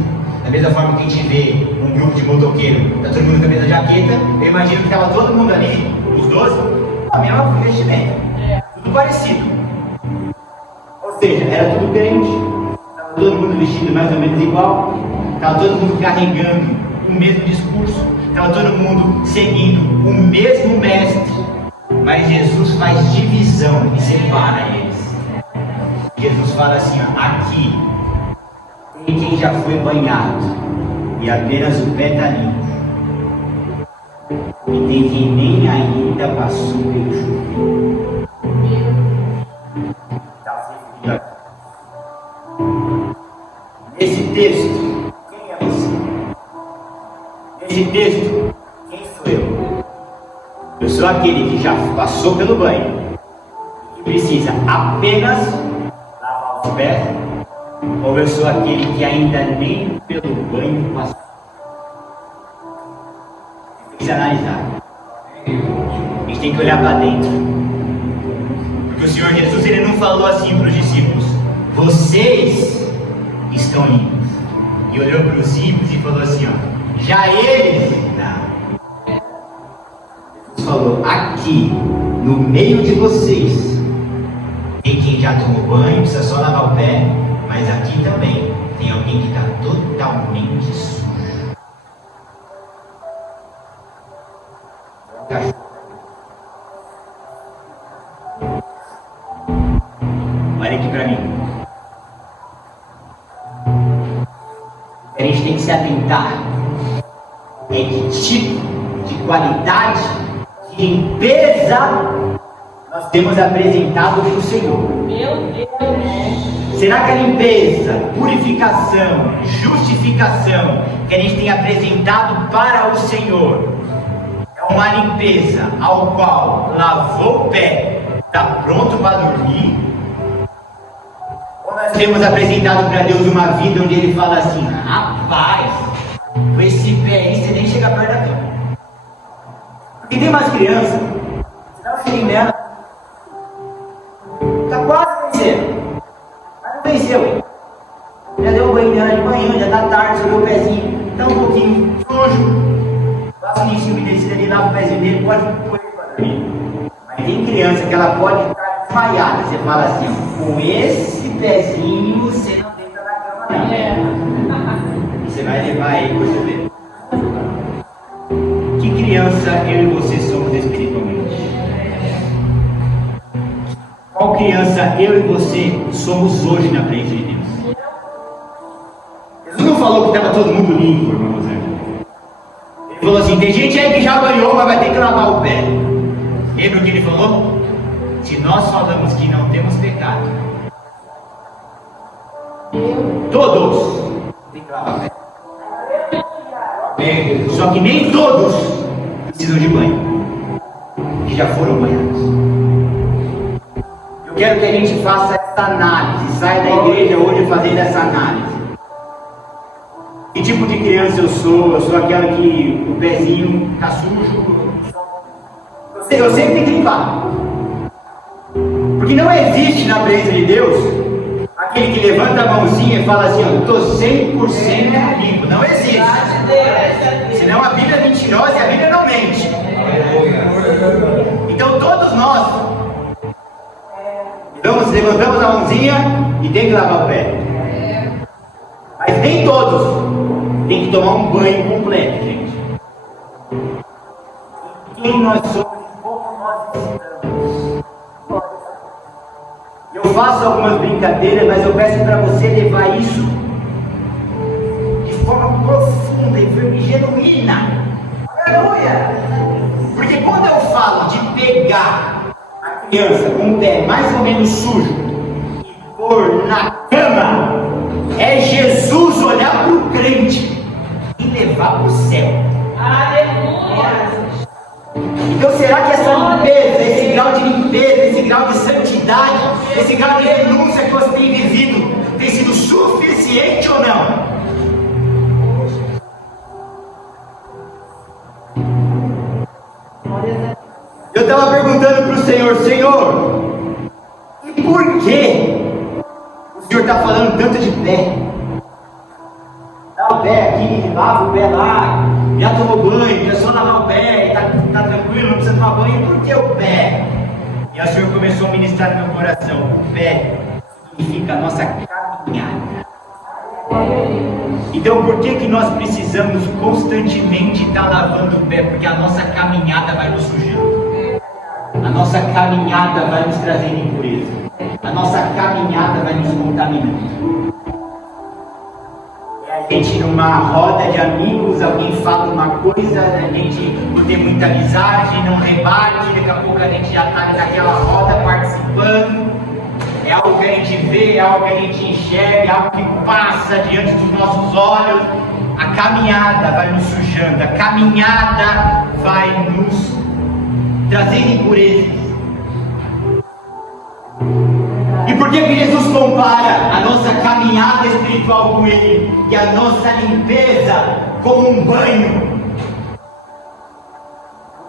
Da mesma forma que a gente vê um grupo de motoqueiro, está todo mundo com a mesma jaqueta. Eu imagino que estava todo mundo ali, os 12, com a mesma vestimenta. Tudo parecido. Ou seja, era tudo crente. Estava todo mundo vestido mais ou menos igual. Estava todo mundo carregando o mesmo discurso. Estava todo mundo seguindo o mesmo mestre. Mas Jesus faz divisão e separa eles. Jesus fala assim, ó, aqui tem quem já foi banhado e apenas o pé está limpo. E tem quem nem ainda passou pelo chuveiro. Nesse texto, quem é você? Nesse texto, quem sou eu? Eu sou aquele que já passou pelo banho e precisa apenas lavar os pés, ou eu sou aquele que ainda nem pelo banho passou? Tem que analisar. A gente tem que olhar para dentro. Porque o Senhor Jesus, ele não falou assim para os discípulos: vocês estão limpos. E olhou para os ímpios e falou assim, ó, já eles não. Jesus falou, aqui, no meio de vocês, tem quem já tomou banho, precisa só lavar o pé, mas aqui também tem alguém que está totalmente sujo. Olha aqui para mim. A gente tem que se atentar é que tipo de qualidade de limpeza nós temos apresentado para o Senhor. Meu Deus! Será que a limpeza, purificação, justificação que a gente tem apresentado para o Senhor é uma limpeza ao qual lavou o pé, está pronto para dormir? Ou nós temos apresentado para Deus uma vida onde Ele fala assim, rapaz, com esse pé aí você nem chega perto da cama? Porque tem umas crianças, você dá um filhinho nela, está quase vencendo, mas não venceu. Já deu um banho nela de manhã, já está tarde, subiu o pezinho, está um pouquinho sujo, passa um ensino descido ali, lava o pezinho dele, pode pôr ele para dormir. Mas tem criança que ela pode estar desmaiada, você fala assim, com esse pezinho você não deita na cama não. E você vai levar ele para o chuveiro. Que criança eu e você somos espiritualmente? Qual criança eu e você somos hoje na presença de Deus? Jesus não falou que estava todo mundo limpo, irmão José. Ele falou assim, tem gente aí que já banhou, mas vai ter que lavar o pé. Lembra o que ele falou? Se nós falamos que não temos pecado, todos têm que lavar o pé. Só que nem todos precisam de banho, que já foram banhados. Eu quero que a gente faça essa análise, saia da igreja hoje fazendo essa análise. Que tipo de criança eu sou? Eu sou aquela que o pezinho está sujo. Eu sempre tenho que limpar. Porque não existe na presença de Deus aquele que levanta a mãozinha e fala assim, eu estou 100% limpo. Não existe. Senão a Bíblia é mentirosa e a Bíblia não mente. Então todos nós levantamos a mãozinha e tem que lavar o pé. Mas nem todos tem que tomar um banho completo, gente. Quem nós somos, como nós necessitamos. Eu faço algumas brincadeiras, mas eu peço para você levar isso de forma profunda e genuína. Aleluia! Porque quando eu falo de pegar a criança com o pé mais ou menos sujo e pôr na cama, é Jesus olhar para o crente e levar para o céu. Aleluia! Então será que essa limpeza, esse grau de limpeza, esse grau de santidade, esse grau de renúncia que você tem vivido, tem sido suficiente ou não? Eu estava perguntando para o Senhor, Senhor, e por que o Senhor está falando tanto de pé? Dá o pé aqui, lava o pé lá, já tomou banho, é só lavar o pé, está tranquilo, não precisa tomar banho, por que o pé? E o Senhor começou a ministrar no meu coração, o pé significa a nossa caminhada. Então por que nós precisamos constantemente estar lavando o pé? Porque a nossa caminhada vai nos sujando. A nossa caminhada vai nos trazendo impureza. A nossa caminhada vai nos contaminando. A gente numa roda de amigos, alguém fala uma coisa, a gente não tem muita amizade, não rebate, daqui a pouco a gente já está naquela roda participando. É algo que a gente vê, é algo que a gente enxerga, é algo que passa diante dos nossos olhos. A caminhada vai nos sujando, a caminhada vai nos trazendo impurezas. E por que Jesus compara a nossa caminhada espiritual com Ele e a nossa limpeza como um banho?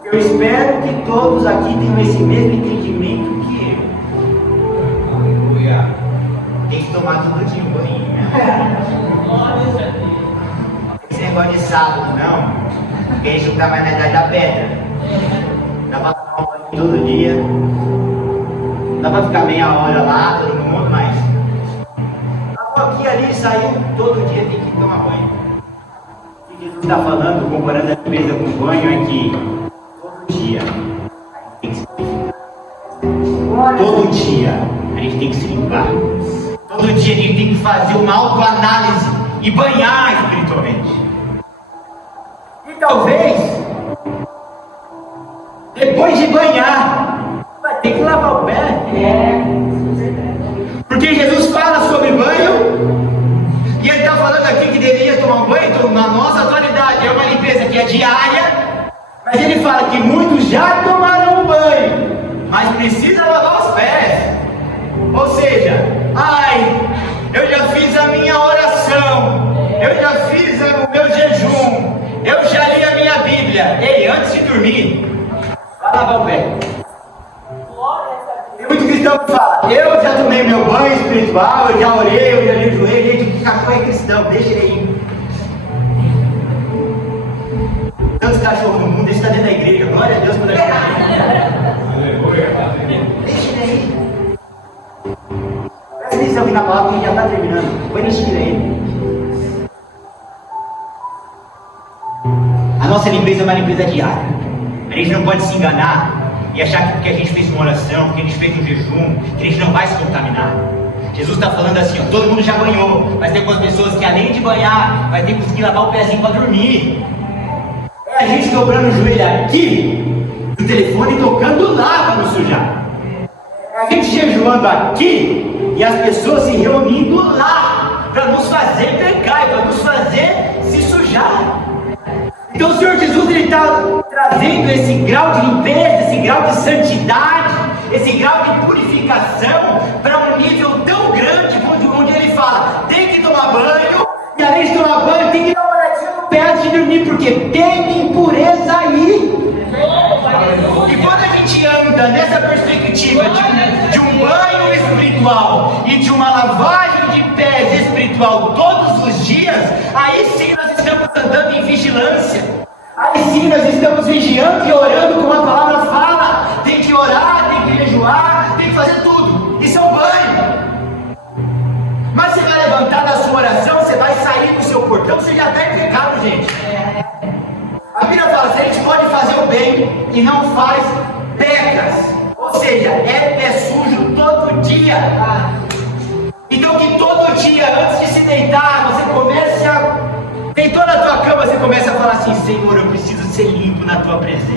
Eu espero que todos aqui tenham esse mesmo entendimento que eu. Aleluia. Tem que tomar todo dia um banho, né? Esse negócio de sábado, não. Porque a gente não está mais na idade da pedra. Dá para tomar um banho todo dia. Dá para ficar meia hora lá, todo mundo, mas aqui e ali saiu, todo dia tem que tomar banho. O que Jesus está falando, comparando a limpeza com o banho, é que todo dia tem que se limpar. Todo dia a gente tem que se limpar. Todo dia a gente tem que fazer uma autoanálise e banhar espiritualmente. E talvez, depois de banhar, vai ter que lavar o pé. Porque Jesus fala sobre banho, e ele está falando aqui que deveria tomar um banho. Então, na nossa atualidade é uma limpeza que é diária, mas ele fala que muitos já tomaram um banho, mas precisa lavar os pés. Ou seja, eu já fiz a minha oração, eu já fiz o meu jejum, eu já li a minha Bíblia. Ei, antes de dormir, vai lavar o pé. Tem muito cristão que fala, eu já tomei meu banho espiritual, eu já orei, eu já li o joelho. Gente, que cachorro é cristão, deixa ele aí. Tantos cachorros no mundo, esse está dentro da igreja, glória a Deus por ele. Aleluia. Deixa ele aí. Presta atenção aqui na palavra que já está terminando. Põe nesse tiro aí. A nossa limpeza é uma limpeza diária. A gente não pode se enganar e achar que porque a gente fez uma oração, porque a gente fez um jejum, que a gente não vai se contaminar. Jesus está falando assim, ó, todo mundo já banhou, mas tem algumas pessoas que além de banhar, vai ter que conseguir lavar o pezinho para dormir. É a gente dobrando o joelho aqui, o telefone tocando lá para não sujar. É a gente jejuando aqui e as pessoas se reunindo lá para nos fazer pecar, para nos fazer se sujar. Então o Senhor Jesus está trazendo esse grau de limpeza, esse grau de santidade, esse grau de purificação para um nível tão grande, onde ele fala, tem que tomar banho, e além de tomar banho, tem que dar uma olhadinha no pé antes de dormir, porque tem impureza aí. E quando a gente anda nessa perspectiva de um banho espiritual e de uma lavagem de pés espiritual todos os dias, aí sim nós estamos andando em vigilância. Aí sim nós estamos vigiando e orando como a palavra fala. Tem que orar, tem que jejuar, tem que fazer tudo. Isso é um banho. Mas você vai levantar da sua oração, você vai sair do seu portão, você já está em pecado, gente. A Bíblia fala, se a gente pode fazer o bem e não faz, pecas. Ou seja, é pé sujo todo dia. Então que todo dia, antes de se deitar, você comece a... Deitou na tua cama, você começa a falar assim, Senhor, eu preciso ser limpo na tua presença.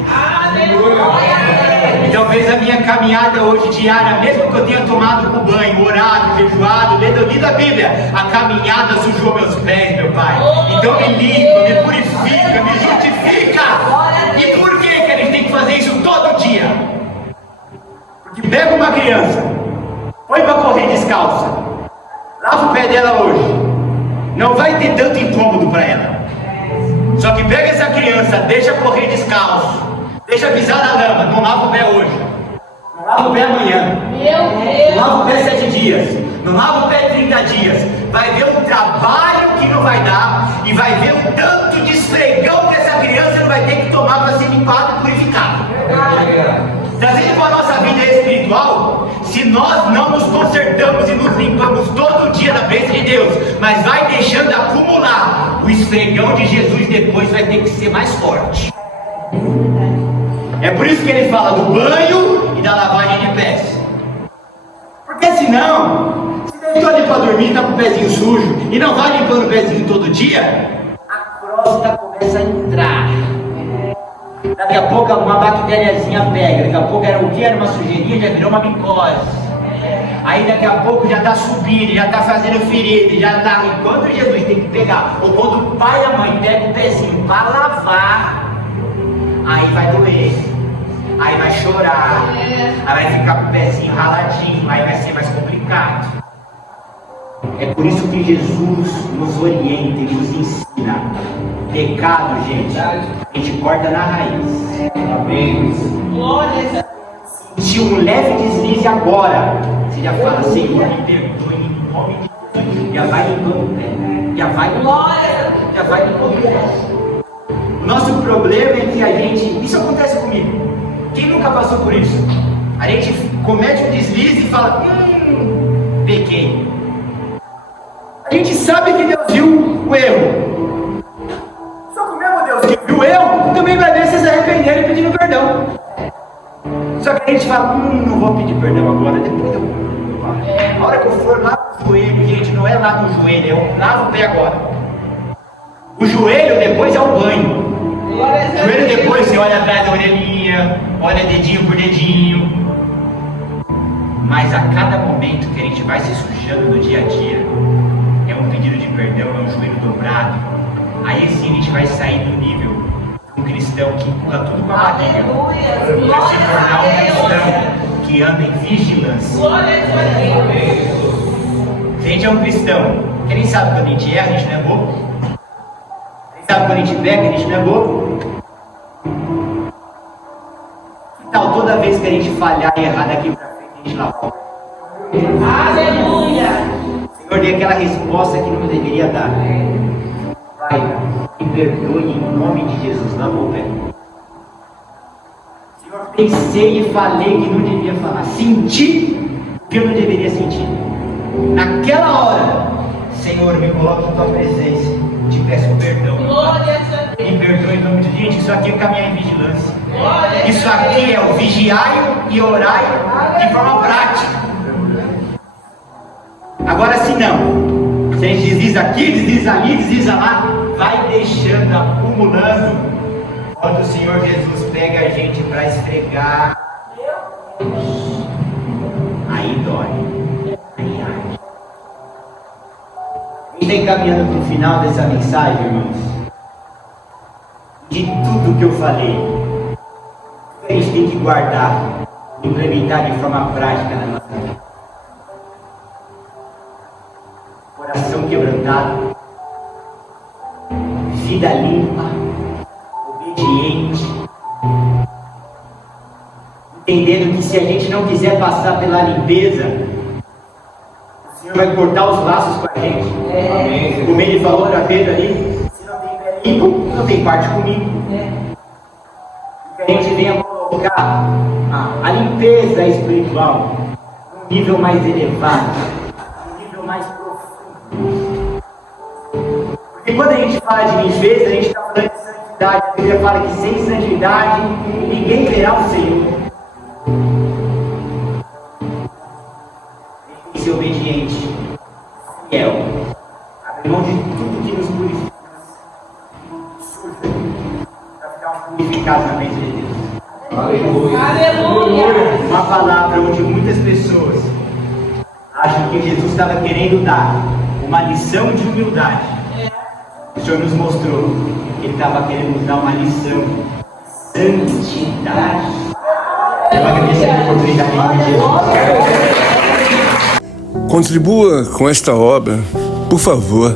E talvez a minha caminhada hoje diária, mesmo que eu tenha tomado o banho, orado, jejuado, lido a Bíblia, a caminhada sujou meus pés, meu Pai. Então me limpa, me purifica, me justifica. E por que a gente tem que que fazer isso todo dia. Porque pega uma criança, põe para correr descalça, lava o pé dela hoje, não vai ter tanto incômodo para ela. Só que pega essa criança, deixa correr descalço, deixa pisar na lama, não lava o pé hoje, não lava o pé amanhã, não lava o pé 7 dias, não lava o pé 30 dias, vai ver o trabalho que não vai dar, e vai ver o tanto de esfregão que essa criança não vai ter que tomar para ser limpado e purificado. Trazendo para a nossa vida espiritual, se nós não nos consertamos e nos limpamos todo dia na presença de Deus, mas vai deixando acumular, o esfregão de Jesus depois vai ter que ser mais forte. É por isso que ele fala do banho e da lavagem de pés. Porque senão, se deitou ali para dormir, está com o pezinho sujo e não vai limpando o pezinho todo dia, a crosta começa a entrar. Daqui a pouco uma bactériazinha pega, daqui a pouco era o que? Era uma sujeirinha, já virou uma micose. Aí daqui a pouco já está subindo, já está fazendo ferida, já está. E quando Jesus tem que pegar, ou quando o pai e a mãe pegam o pezinho para lavar, aí vai doer, aí vai chorar, aí vai ficar com o pezinho raladinho, aí vai ser mais complicado. É por isso que Jesus nos orienta e nos ensina. Pecado, gente, a gente corta na raiz. Amém. Se um leve deslize agora, você já fala, Senhor, me perdoe em nome de Jesus. Já vai limpando o pé. Já vai limpando o pé. O nosso problema é que a gente, isso acontece comigo. Quem nunca passou por isso? A gente comete um deslize e fala, pequei. A gente sabe que Deus viu o erro. Só que o mesmo Deus que viu o erro, também vai ver vocês se arrependerem e pedindo perdão. Só que a gente fala, não vou pedir perdão agora, depois eu vou. A hora que eu for lá no joelho, gente, não é lá no joelho, eu lavo o pé agora. O joelho depois é o banho. O joelho depois você olha atrás da orelhinha, olha dedinho por dedinho. Mas a cada momento que a gente vai se sujando no dia a dia, é um pedido de perdão, é um joelho dobrado. Aí sim a gente vai sair do nível de um cristão que empurra tudo com a barriga, para se tornar um cristão que anda em vigilância. Se a gente é um cristão, que nem sabe quando a gente erra, a gente não é bobo. Quem sabe quando a gente peca, a gente não é bobo. Que tal toda vez que a gente falhar e errar daqui para frente, a gente lava? Aleluia! Eu dei aquela resposta que não deveria dar. Pai, me perdoe em nome de Jesus, lavou o pé. Senhor, pensei e falei que não devia falar. Senti que eu não deveria sentir. Naquela hora, Senhor, me coloque em tua presença. Te peço perdão. Me perdoe em nome de Jesus. Gente, isso aqui é caminhar em vigilância. Isso aqui é o vigiai e orai de forma prática. Agora se não, se a gente desliza aqui, desliza ali, desliza lá, vai deixando, acumulando. Quando o Senhor Jesus pega a gente para esfregar, aí dói, aí arde. A gente está encaminhando para o final dessa mensagem, irmãos. De tudo que eu falei, a gente tem que guardar, implementar de forma prática na nossa vida. Coração quebrantado, vida limpa, obediente, entendendo que se a gente não quiser passar pela limpeza, o Senhor vai cortar os laços com a gente. Como ele falou para Pedro ali, se não tem pé limpo, não tem parte comigo. Que a gente venha colocar a limpeza espiritual num nível mais elevado, num nível mais profundo. Porque quando a gente fala de limpeza, a gente está falando de santidade. A Bíblia fala que sem santidade ninguém verá o Senhor. A gente tem que ser obediente, fiel, abrir mão de tudo que nos purifica, para ficar purificados na presença de Deus. Aleluia! Uma palavra onde muitas pessoas acham que Jesus estava querendo dar uma lição de humildade. O Senhor nos mostrou que Ele estava querendo nos dar uma lição de santidade. Eu agradeço a oportunidade de Jesus. Contribua com esta obra, por favor,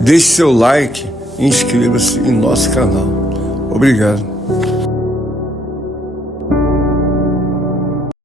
deixe seu like e inscreva-se em nosso canal. Obrigado.